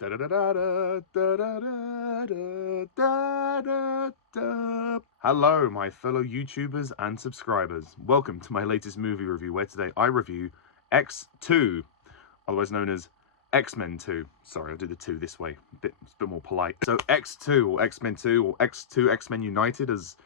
Hello, my fellow YouTubers and subscribers. Welcome to my latest movie review, where today I review X2, otherwise known as X-Men 2. Sorry, I'll do the 2 this way. It's a bit more polite. So X2, or X-Men 2, or X2 X-Men United, as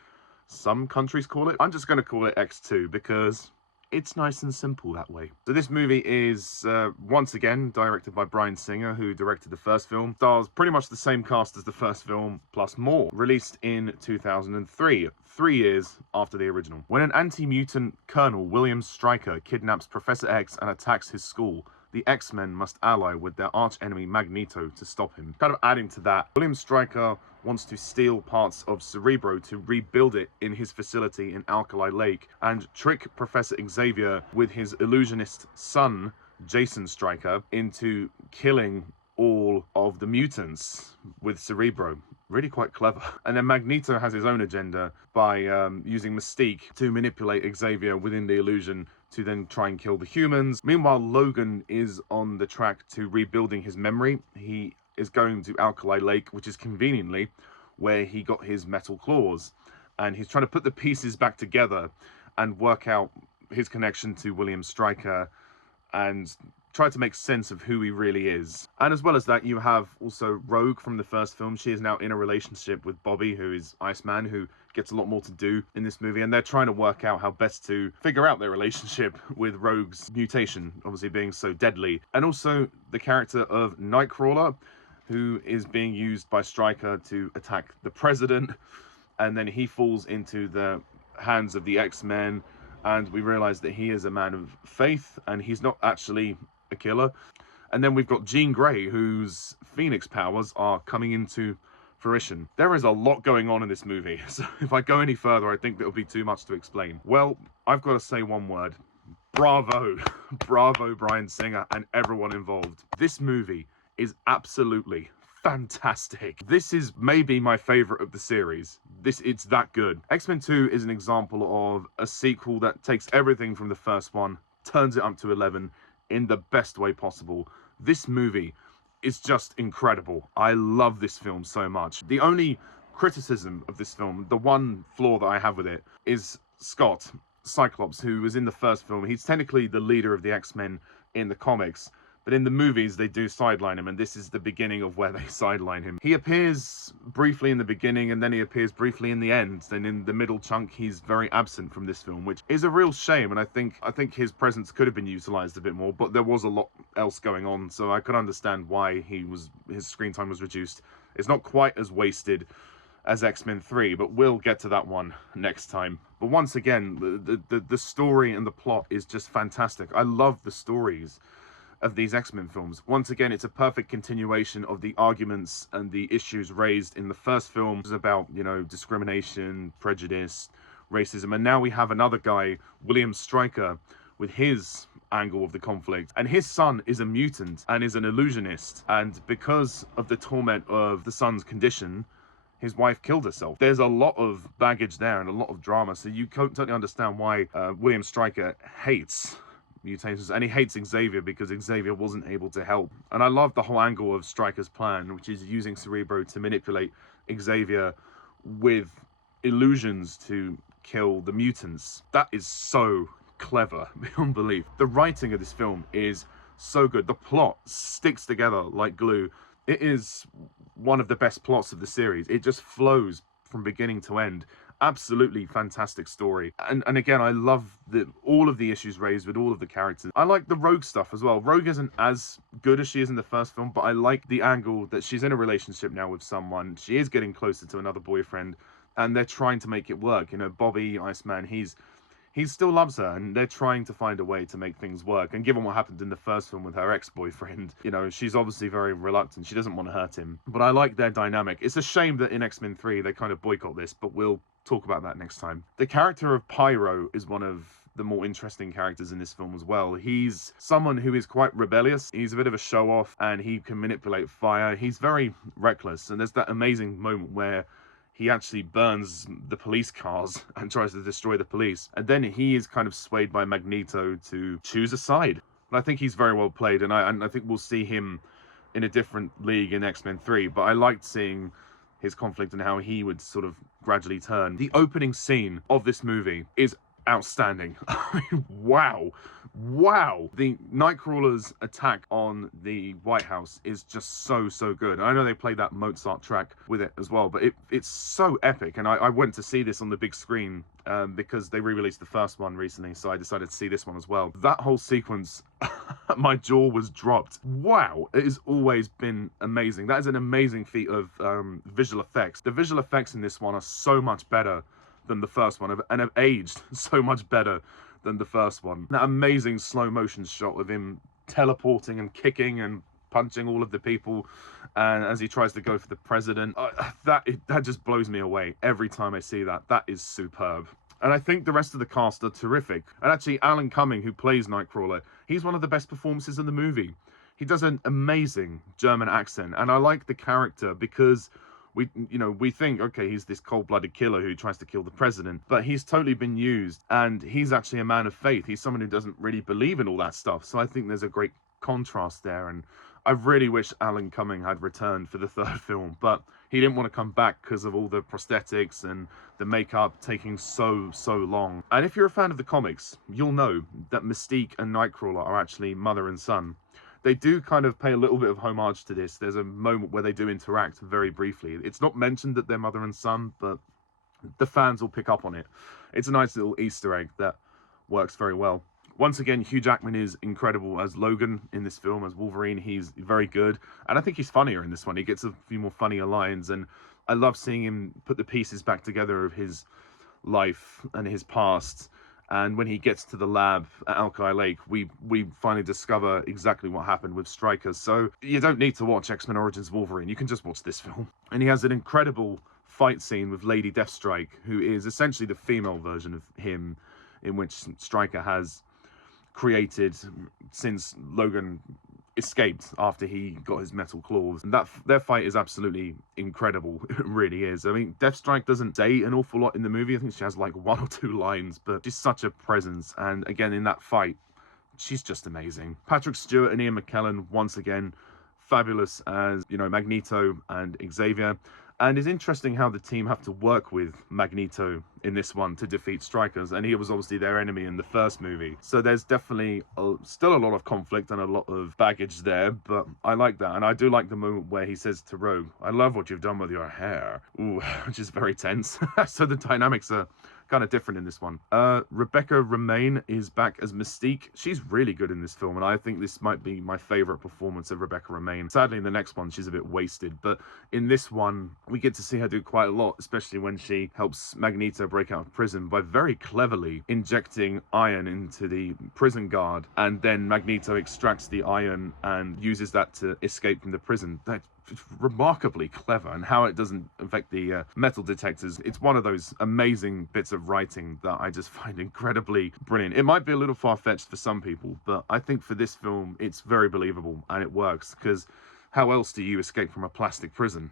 some countries call it. I'm just going to call it X2 because it's nice and simple that way. So this movie is, once again, directed by Bryan, who directed the first film. Stars pretty much the same cast as the first film, plus more. Released in 2003, 3 years after the original. When an anti-mutant Colonel William Stryker kidnaps Professor X and attacks his school, the X-Men must ally with their arch-enemy Magneto to stop him. Kind of adding to that, William Stryker wants to steal parts of Cerebro to rebuild it in his facility in Alkali Lake and trick Professor Xavier with his illusionist son, Jason Stryker, into killing all of the mutants with Cerebro. Really quite clever. And then Magneto has his own agenda by using Mystique to manipulate Xavier within the illusion to then try and kill the humans. Meanwhile, Logan is on the track to rebuilding his memory. He is going to Alkali Lake, which is conveniently where he got his metal claws. And he's trying to put the pieces back together and work out his connection to William Stryker and try to make sense of who he really is. And as well as that, you have also Rogue from the first film. She is now in a relationship with Bobby, who is Iceman, who gets a lot more to do in this movie, and they're trying to work out how best to figure out their relationship with Rogue's mutation, obviously being so deadly. And also the character of Nightcrawler, who is being used by Stryker to attack the president, and then he falls into the hands of the X-Men, and we realize that he is a man of faith, and he's not actually a killer. And then we've got Jean Grey, whose Phoenix powers are coming into fruition. There is a lot going on in this movie, so if I go any further, I think it'll be too much to explain. Well, I've got to say one word. Bravo. Bravo, Bryan and everyone involved. This movie is absolutely fantastic. This is maybe my favorite of the series. It's that good. X-Men 2 is an example of a sequel that takes everything from the first one, turns it up to 11 in the best way possible. This movie is just incredible. I love this film so much. The only criticism of this film, the one flaw that I have with it, is Scott, Cyclops, who was in the first film. He's technically the leader of the X-Men in the comics, but in the movies they do sideline him, and this is the beginning of where they sideline him. He appears briefly in the beginning, and then he appears briefly in the end. Then in the middle chunk, he's very absent from this film, which is a real shame, and I think his presence could have been utilized a bit more, but there was a lot else going on, so I could understand why his screen time was reduced. It's not quite as wasted as X-Men 3, but we'll get to that one next time. But once again, the story and the plot is just fantastic. I love the stories of these X-Men films. Once again, it's a perfect continuation of the arguments and the issues raised in the first film. It was about, you know, discrimination, prejudice, racism, and now we have another guy, William Stryker, with his angle of the conflict. And his son is a mutant and is an illusionist, and because of the torment of the son's condition, his wife killed herself. There's a lot of baggage there and a lot of drama, so you can't totally understand why William Stryker hates mutations, and he hates Xavier because Xavier wasn't able to help. And I love the whole angle of Stryker's plan, which is using Cerebro to manipulate Xavier with illusions to kill the mutants. That is so clever beyond belief. The writing of this film is so good. The plot sticks together like glue. It is one of the best plots of the series. It just flows from beginning to end. Absolutely fantastic story. And again, I love all of the issues raised with all of the characters. I like the Rogue stuff as well. Rogue isn't as good as she is in the first film, but I like the angle that she's in a relationship now with someone. She is getting closer to another boyfriend, and they're trying to make it work. You know, Bobby, Iceman, he still loves her, and they're trying to find a way to make things work. And given what happened in the first film with her ex-boyfriend, you know, she's obviously very reluctant. She doesn't want to hurt him. But I like their dynamic. It's a shame that in X-Men 3 they kind of boycott this, but we'll talk about that next time. The character of Pyro is one of the more interesting characters in this film as well. He's someone who is quite rebellious. He's a bit of a show-off, and he can manipulate fire. He's very reckless, and there's that amazing moment where he actually burns the police cars and tries to destroy the police. And then he is kind of swayed by Magneto to choose a side. And I think he's very well played, and I think we'll see him in a different league in X-Men 3, but I liked seeing his conflict and how he would sort of gradually turn. The opening scene of this movie is outstanding. I mean, wow. Wow. The Nightcrawler's attack on the White House is just so good. And I know they played that Mozart track with it as well, but it's so epic. And I went to see this on the big screen because they re-released the first one recently, so I decided to see this one as well. That whole sequence, my jaw was dropped. Wow, it has always been amazing. That is an amazing feat of visual effects. The visual effects in this one are so much better than the first one, and have aged so much better than the first one. That amazing slow motion shot of him teleporting and kicking and punching all of the people, and as he tries to go for the president, that just blows me away every time I see that. That is superb. And I think the rest of the cast are terrific. And actually, Alan Cumming, who plays Nightcrawler, he's one of the best performances in the movie. He does an amazing German accent, and I like the character because we think, okay, he's this cold-blooded killer who tries to kill the president, but he's totally been used, and he's actually a man of faith. He's someone who doesn't really believe in all that stuff. So I think there's a great contrast there, and I really wish Alan Cumming had returned for the third film, but he didn't want to come back because of all the prosthetics and the makeup taking so long. And if you're a fan of the comics, you'll know that Mystique and Nightcrawler are actually mother and son. They do kind of pay a little bit of homage to this. There's a moment where they do interact very briefly. It's not mentioned that they're mother and son, but the fans will pick up on it. It's a nice little Easter egg that works very well. Once again, Hugh Jackman is incredible as Logan in this film, as Wolverine. He's very good. And I think he's funnier in this one. He gets a few more funnier lines. And I love seeing him put the pieces back together of his life and his past. And when he gets to the lab at Alkali Lake, we finally discover exactly what happened with Stryker. So you don't need to watch X-Men Origins Wolverine. You can just watch this film. And he has an incredible fight scene with Lady Deathstrike, who is essentially the female version of him, in which Stryker has created since Logan escaped after he got his metal claws. And their fight is absolutely incredible. It really is. I mean, Deathstrike doesn't say an awful lot in the movie. I think she has like 1 or 2 lines, but she's such a presence. And again, in that fight, she's just amazing. Patrick Stewart and Ian McKellan, once again, fabulous as, Magneto and Xavier. And it's interesting how the team have to work with Magneto in this one to defeat Strikers, and he was obviously their enemy in the first movie. So there's definitely still a lot of conflict and a lot of baggage there, but I like that. And I do like the moment where he says to Rogue, "I love what you've done with your hair," ooh, which is very tense. So the dynamics are kind of different in this one. Rebecca Romaijn is back as Mystique. She's really good in this film, and I think this might be my favorite performance of Rebecca Romaijn. Sadly, in the next one, she's a bit wasted, but in this one, we get to see her do quite a lot, especially when she helps Magneto break out of prison by very cleverly injecting iron into the prison guard, and then Magneto extracts the iron and uses that to escape from the prison. That's remarkably clever, and how it doesn't affect the metal detectors. It's one of those amazing bits of writing that I just find incredibly brilliant. It might be a little far-fetched for some people, but I think for this film, it's very believable, and it works, because how else do you escape from a plastic prison?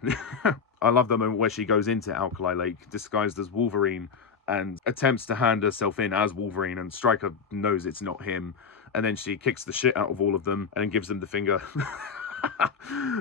I love the moment where she goes into Alkali Lake disguised as Wolverine and attempts to hand herself in as Wolverine, and Stryker knows it's not him, and then she kicks the shit out of all of them and gives them the finger.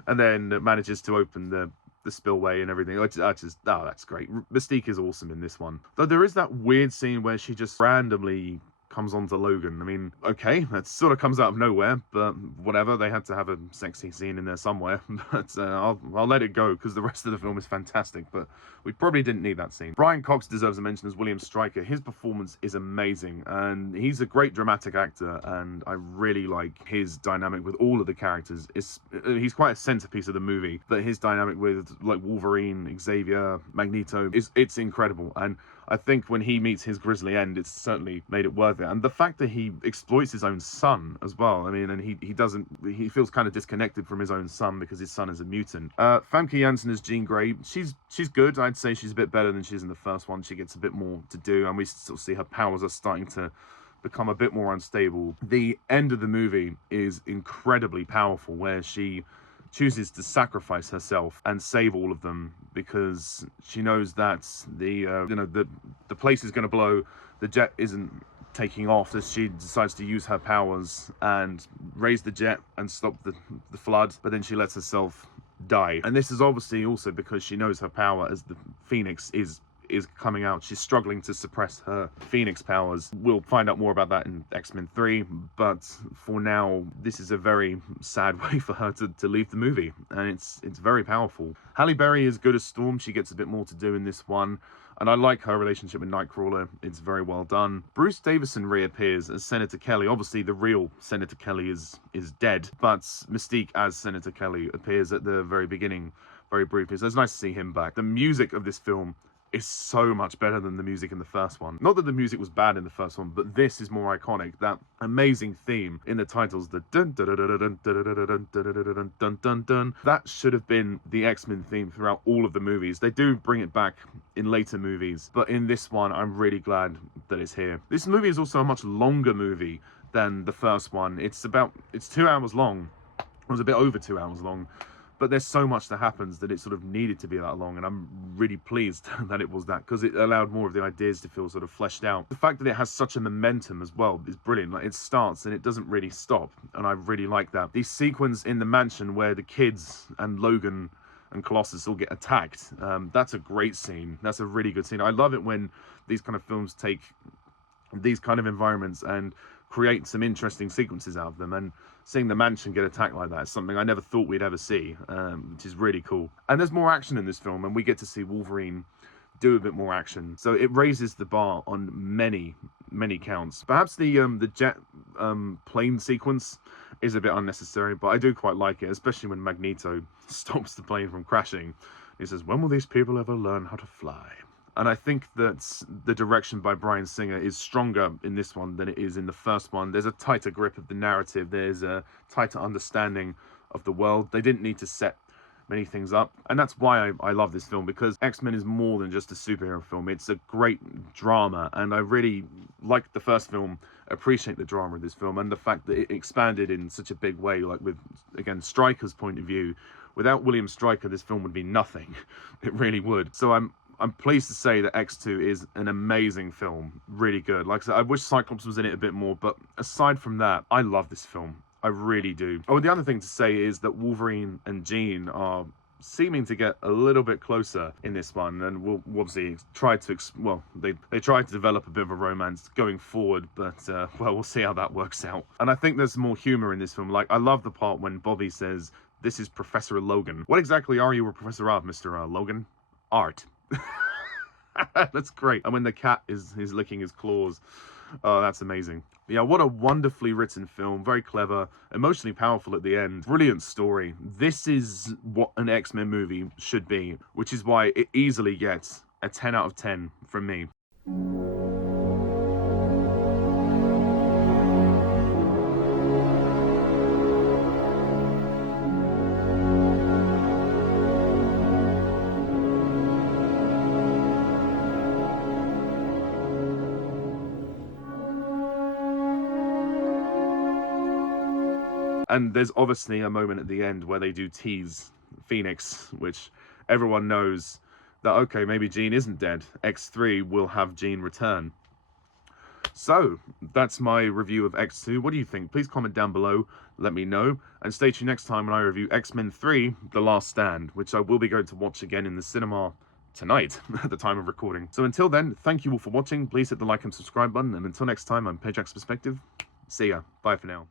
And then manages to open the spillway and everything. That's great. Mystique is awesome in this one. Though there is that weird scene where she just randomly comes onto Logan. I mean, okay, that sort of comes out of nowhere, but whatever. They had to have a sexy scene in there somewhere. But I'll let it go, because the rest of the film is fantastic, but we probably didn't need that scene. Brian Cox deserves a mention as William Stryker. His performance is amazing, and he's a great dramatic actor, and I really like his dynamic with all of the characters. He's quite a centerpiece of the movie, but his dynamic with like Wolverine, Xavier, Magneto, it's incredible. And I think when he meets his grisly end, it's certainly made it worth it. And the fact that he exploits his own son as well, I mean, and he feels kind of disconnected from his own son because his son is a mutant. Famke Janssen as Jean Grey. She's good. I'd say she's a bit better than she is in the first one. She gets a bit more to do, and we sort of see her powers are starting to become a bit more unstable. The end of the movie is incredibly powerful, where she chooses to sacrifice herself and save all of them, because she knows that the place is going to blow. The jet isn't taking off as she decides to use her powers and raise the jet and stop the flood, but then she lets herself die. And this is obviously also because she knows her power as the Phoenix is coming out. She's struggling to suppress her Phoenix powers. We'll find out more about that in X-Men 3, but for now, this is a very sad way for her to leave the movie, and it's very powerful. Halle Berry is good as Storm. She gets a bit more to do in this one, and I like her relationship with Nightcrawler. It's very well done. Bruce Davison reappears as Senator Kelly. Obviously, the real Senator Kelly is dead, but Mystique as Senator Kelly appears at the very beginning, very briefly. So it's nice to see him back. The music of this film is so much better than the music in the first one. Not that the music was bad in the first one, but this is more iconic. That amazing theme in the titles, the dun dun dun dun dun dun dun dun dun dun. That should have been the X-Men theme throughout all of the movies. They do bring it back in later movies, but in this one, I'm really glad that it's here. This movie is also a much longer movie than the first one. It's 2 hours long. It was a bit over 2 hours long. But there's so much that happens that it sort of needed to be that long, and I'm really pleased that it was that, because it allowed more of the ideas to feel sort of fleshed out. The fact that it has such a momentum as well is brilliant. Like, it starts and it doesn't really stop, and I really like that. The sequence in the mansion where the kids and Logan and Colossus all get attacked, that's a great scene. That's a really good scene. I love it when these kind of films take these kind of environments and create some interesting sequences out of them, and seeing the mansion get attacked like that is something I never thought we'd ever see, which is really cool. And there's more action in this film, and we get to see Wolverine do a bit more action, so it raises the bar on many counts. Perhaps the jet plane sequence is a bit unnecessary, but I do quite like it, especially when Magneto stops the plane from crashing. He says, "When will these people ever learn how to fly?" And I think that the direction by Bryan Singer is stronger in this one than it is in the first one. There's a tighter grip of the narrative. There's a tighter understanding of the world. They didn't need to set many things up. And that's why I love this film, because X-Men is more than just a superhero film. It's a great drama. And I really, like the first film, appreciate the drama of this film and the fact that it expanded in such a big way. Like with, again, Stryker's point of view. Without William Stryker, this film would be nothing. It really would. So I'm pleased to say that X2 is an amazing film, really good. Like I said, I wish Cyclops was in it a bit more, but aside from that, I love this film. I really do. Oh, the other thing to say is that Wolverine and Jean are seeming to get a little bit closer in this one, and we'll obviously try to, they tried to develop a bit of a romance going forward, but, well, we'll see how that works out. And I think there's more humor in this film. Like, I love the part when Bobby says, "This is Professor Logan." What exactly are you a professor of, Mr. Logan? Art. That's great. And when the cat is licking his claws, oh, that's amazing. Yeah, what a wonderfully written film. Very clever, emotionally powerful at the end. Brilliant story. This is what an X-Men movie should be, which is why it easily gets a 10 out of 10 from me. And there's obviously a moment at the end where they do tease Phoenix, which everyone knows that, okay, maybe Jean isn't dead. X3 will have Jean return. So, that's my review of X2. What do you think? Please comment down below, let me know. And stay tuned next time when I review X-Men 3, The Last Stand, which I will be going to watch again in the cinema tonight at the time of recording. So until then, thank you all for watching. Please hit the like and subscribe button. And until next time, I'm Pajak's Perspective. See ya. Bye for now.